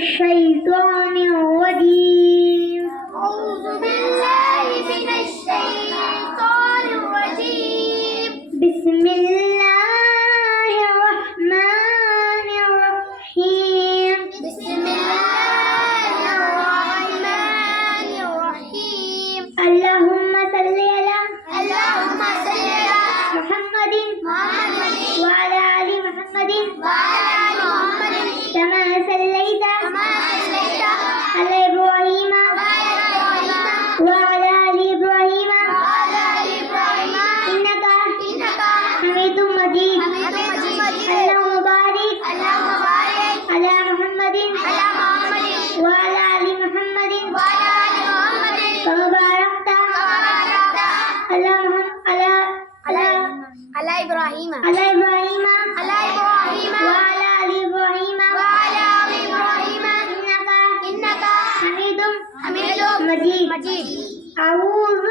الشيطان الرجيم. أعوذ بالله من الشيطان الرجيم. بسم الله الرحمن الرحيم. بسم الله الرحمن الرحيم. اللهم صل على اللهم صل على محمد محمد وعلى آل محمد وعلى آل محمد كما صليت كما صليت على إبراهيم على إبراهيم وعلى آل إبراهيم وعلى آل إبراهيم إنك إنك حميد مجيد. حميد مجيد. اللهم بارك اللهم بارك على محمد على محمد وعلى آل محمد وعلى آل محمد كما باركت كما باركت على على إبراهيم على إبراهيم على إبراهيم وعلى آل إبراهيم وعلى آل إبراهيم إنك إنك حميد حميد مجيد. مجيد. أعوذ